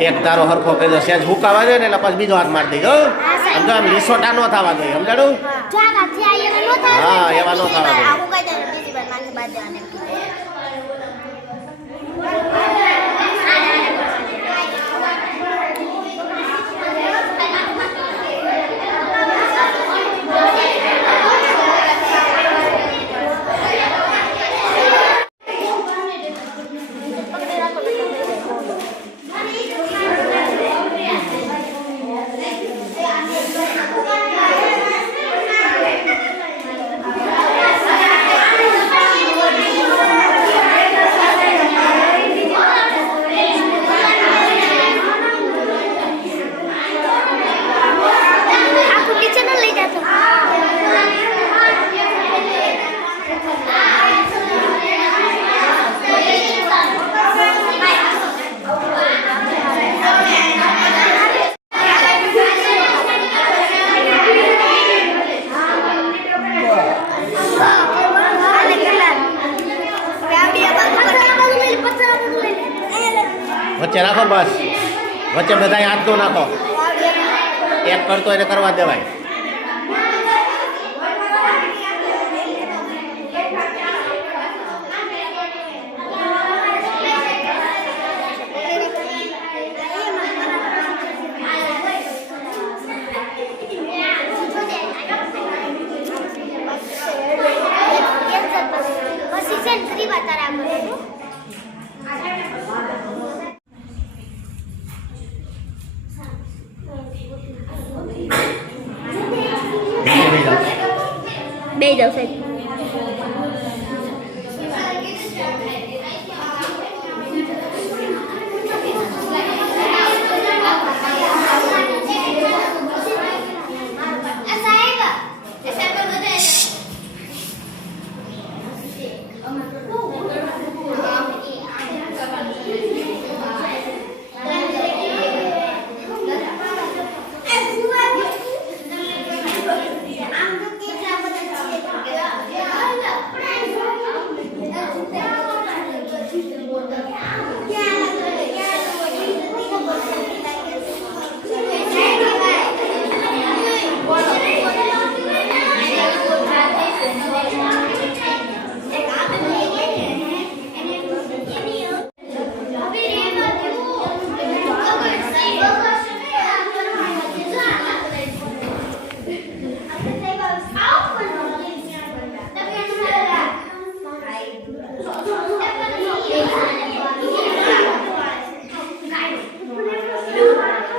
એક તારો હરખો કરી દો સેજ હુકાવા દે ને એટલે પછી બીજો હાથ મારી દેજો સમજો આમ લીસોટા નો થવા જોઈએ સમજાડું હા એવા નો થવા જોઈએ વચ્ચે રાખો બસ વચ્ચે બધા હાથ તો નાખો એક કરતો એને કરવા દેવાય બે જાવ સાહેબ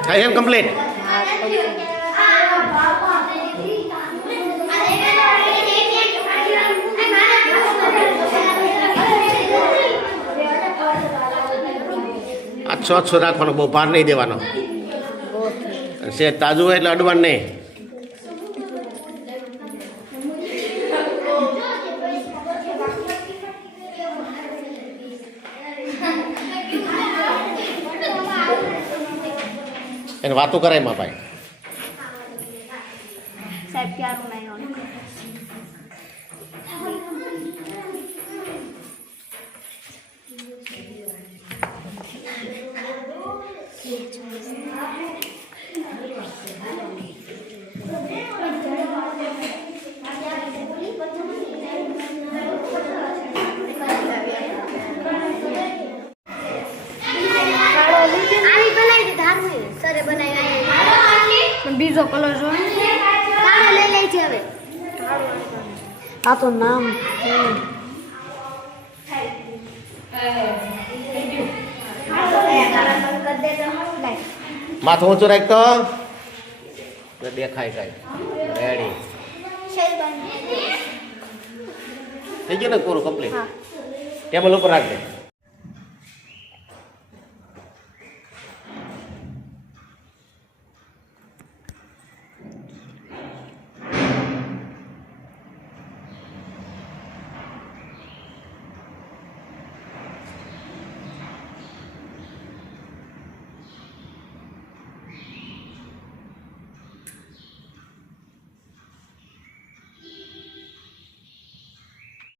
I am complete. આછો રાખવાનો બહુ ભાર નહીં દેવાનો છે તાજું હોય એટલે અડવાન નહીં એને વાતો કરાય માં ભાઈ સાહેબ ક્યારું નહીં બીજો કલર જોઈએ કાળો લઈ લે છે હવે આ તો નામ માથું ઊંચું રાખતો દેખાય કાંઈ રેડી થઈ ગયું ને પૂરું કમ્પ્લીટ ટેબલ ઉપર રાખજે